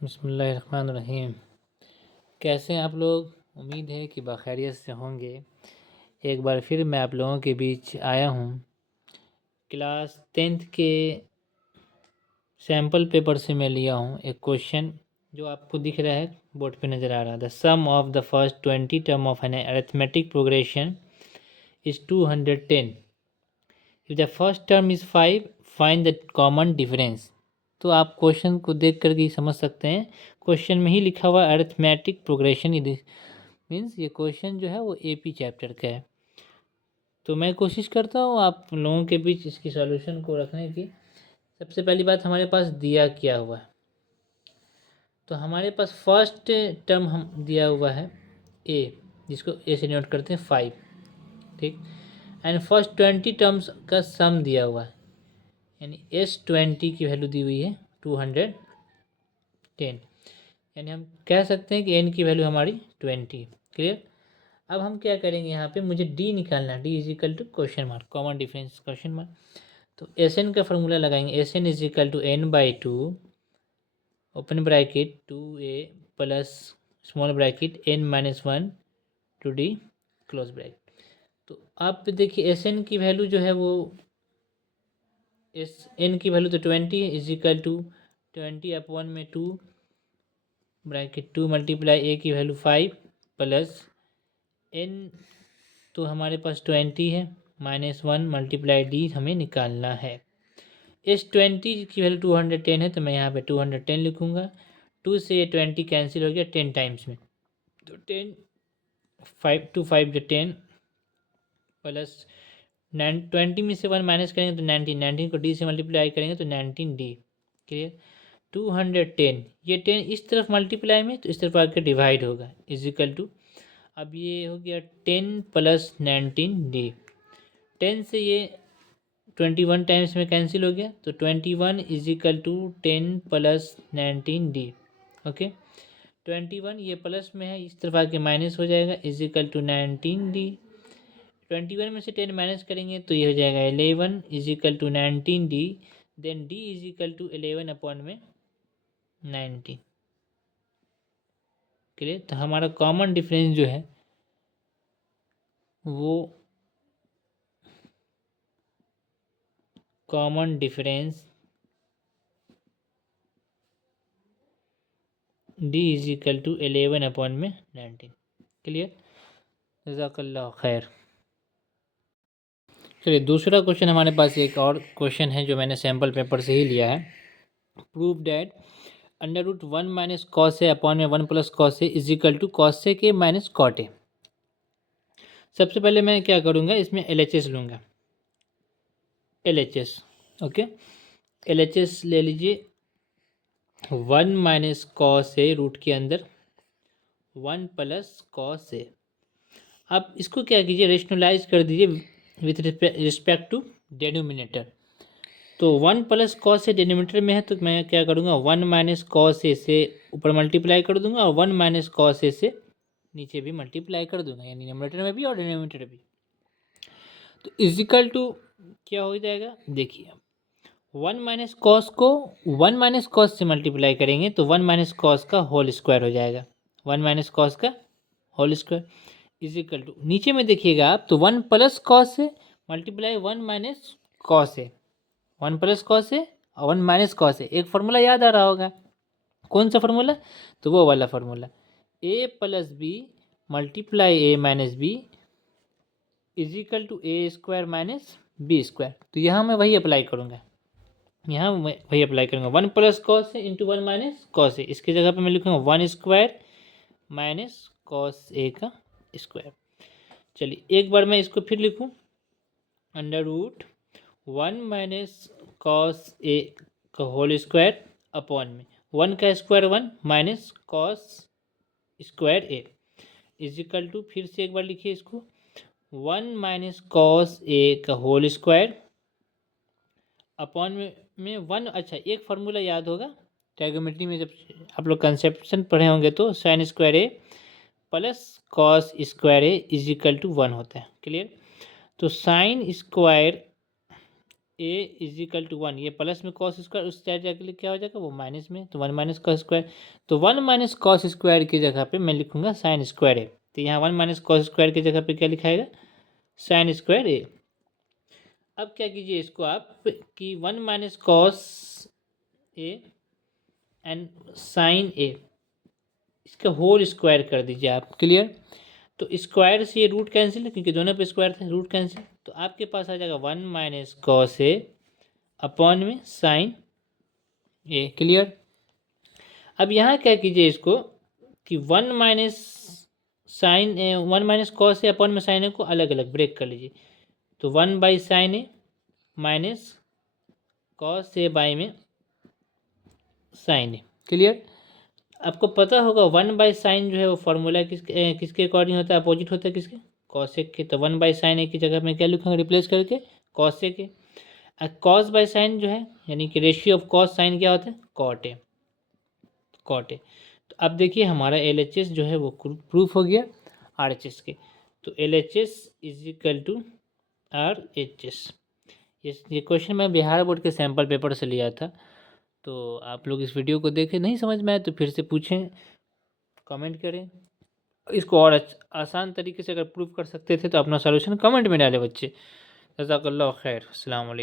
बिस्मिल्लाहिर्रहमानिर्रहीम। कैसे हैं आप लोग? उम्मीद है कि बखैरियत से होंगे। एक बार फिर मैं आप लोगों के बीच आया हूँ। क्लास 10th के सैम्पल पेपर से मैं लिया हूँ एक क्वेश्चन जो आपको दिख रहा है, बोर्ड पे नज़र आ रहा है। The sum of the first 20 term of an arithmetic progression is 210। If the first term is 5, find the common difference. तो आप क्वेश्चन को देख कर के समझ सकते हैं, क्वेश्चन में ही लिखा हुआ अरिथमेटिक प्रोग्रेशन मीन्स ये क्वेश्चन जो है वो एपी चैप्टर का है। तो मैं कोशिश करता हूँ आप लोगों के बीच इसकी सॉल्यूशन को रखने की। सबसे पहली बात, हमारे पास दिया क्या हुआ है, तो हमारे पास फर्स्ट टर्म हम दिया हुआ है ए, जिसको ए से नोट करते हैं 5, ठीक। एंड फर्स्ट 20 टर्म्स का सम दिया हुआ है, यानी S20 की वैल्यू दी हुई है 210, यानी हम कह सकते हैं कि n की वैल्यू हमारी 20। क्लियर। अब हम क्या करेंगे, यहाँ पे मुझे d निकालना है। d is equal to question mark, common difference question mark. तो Sn का फॉर्मूला लगाएंगे। Sn is equal to n/2 open bracket 2a plus small bracket n-1 two d close bracket. तो आप देखिए Sn की वैल्यू जो है वो Sn की वैल्यू तो 20 इज इक्वल टू 20/1 में 2 ब्रैकेट 2 मल्टीप्लाई a की वैल्यू 5 प्लस n तो हमारे पास 20 है -1 मल्टीप्लाई d हमें निकालना है। S20 की वैल्यू 210 है, तो मैं यहाँ पे 210 लिखूँगा। 2 से 20 कैंसिल हो गया 10 टाइम्स में, तो 10 5 टू 5 जो 10 प्लस 20 में से 1 माइनस करेंगे तो 19 को d से मल्टीप्लाई करेंगे तो 19d। क्लियर। 210 ये 10 इस तरफ मल्टीप्लाई में, तो इस तरफ आकर डिवाइड होगा इजिकल टू, अब ये हो गया 10 प्लस 19d। 10 से ये 21 टाइम्स में कैंसिल हो गया, तो 21 is equal to 10 plus 19d। Okay, 21 ये प्लस में है, इस तरफ आके माइनस हो जाएगा इज इक्वल टू 19d। 21 में से 10 माइनस करेंगे तो ये हो जाएगा 11 is equal to 19d। Then d is equal to 11 upon में 19। क्लियर। तो हमारा कॉमन डिफरेंस जो है वो common difference d is equal to 11 upon में 19। क्लियर। जज़ाकल्लाह खैर। चलिए दूसरा क्वेश्चन हमारे पास एक और क्वेश्चन है जो मैंने सैम्पल पेपर से ही लिया है। Prove that under root 1 minus cos A upon में 1 plus cos A is equal to cos A के माइनस कॉट ए। सबसे पहले मैं क्या करूँगा, इसमें LHS लूँगा। LHS ओके, LHS ले लीजिए। 1 माइनस कॉस ए रूट के अंदर 1 प्लस कॉस ए। आप इसको क्या कीजिए, रेशनलाइज कर दीजिए विथ रिस्पेक्ट टू डेनोमिनेटर। तो 1 प्लस कॉस ए डेनोमिनेटर में है, तो मैं क्या करूँगा 1 माइनस कॉस ए से ऊपर मल्टीप्लाई कर दूंगा और 1 माइनस कॉस ए से नीचे भी मल्टीप्लाई कर दूंगा, यानी न्यूमरेटर में भी और डिनोमिनेटर भी। तो इजिकल टू क्या हो जाएगा, देखिए 1 माइनस कॉस को 1 माइनस कॉस से मल्टीप्लाई करेंगे तो 1 माइनस कॉस का होल स्क्वायर हो जाएगा। 1 माइनस कॉस का होल स्क्वायर इजिकल टू, नीचे में देखिएगा आप तो 1 प्लस कॉस से मल्टीप्लाई 1 माइनस कॉस है, 1 प्लस कॉस है और 1 माइनस कॉस है। एक फार्मूला याद आ रहा होगा, कौन सा फार्मूला, तो वो वाला formula a plus b multiply a minus b is equal to a square minus b square. तो यहाँ मैं वही अप्लाई करूँगा, यहाँ मैं वही अप्लाई करूँगा। 1 प्लस कॉस है इंटू 1 माइनस कॉस है, इसकी जगह पे मैं लिखूँगा 1 स्क्वायर माइनस कॉस ए का स्क्वायर। चलिए एक बार मैं इसको फिर लिखूँ, under root 1 minus cos a का होल स्क्वायर अपॉन में 1 का square 1 minus cos square a is equal to, फिर से एक बार लिखिए इसको 1 माइनस कॉस ए का होल स्क्वायर अपॉन में 1। अच्छा एक फार्मूला याद होगा ट्राइगोनोमेट्री में, जब आप लोग कंसेप्शन पढ़े होंगे तो sine square a plus cos square a is equal to 1 होता है। क्लियर। तो sine square a is equal to 1, ये प्लस में कॉस स्क्वायर, उस साइड जाके लिए क्या हो जाएगा वो माइनस में, तो 1 माइनस कॉस स्क्वायर। तो 1 माइनस कॉस स्क्वायर की जगह पे मैं लिखूंगा साइन स्क्वायर ए। तो यहाँ 1 माइनस कॉस स्क्वायर की जगह पे क्या लिखाएगा, साइन स्क्वायर ए। अब क्या कीजिए इसको आप कि 1 minus cos A and sine A, इसका होल स्क्वायर कर दीजिए आप। क्लियर। तो स्क्वायर से ये रूट कैंसिल है क्योंकि दोनों पे स्क्वायर थे, रूट कैंसिल। तो आपके पास आ जाएगा 1 माइनस कॉस ए अपॉन में साइन ए। क्लियर। अब यहाँ क्या कीजिए इसको कि 1 minus sign A, 1 minus cos A upon में साइन ए को अलग अलग ब्रेक कर लीजिए। तो 1 by sine A minus cos A by में साइन ए। क्लियर। आपको पता होगा 1 बाई साइन जो है वो फॉर्मूला किसके अकॉर्डिंग होता है, अपोजिट होता है किसके, कॉसेक के। तो 1 बाई साइन ए की जगह में क्या लिखूंगा रिप्लेस करके, कॉसेक के। कॉस बाई साइन जो है यानी कि रेशियो ऑफ कॉस साइन क्या होता है, कॉट ए, कॉट ए। तो अब देखिए हमारा LHS जो है वो प्रूफ हो गया RHS के। तो LHS is equal to RHS। ये क्वेश्चन मैं बिहार बोर्ड के सैम्पल पेपर से लिया था। तो आप लोग इस वीडियो को देखें, नहीं समझ में आए तो फिर से पूछें, कमेंट करें। इसको और आसान तरीके से अगर प्रूफ कर सकते थे तो अपना सॉल्यूशन कमेंट में डालें बच्चे। जज़ाकल्लाह खैर। अस्सलाम वालेकुम।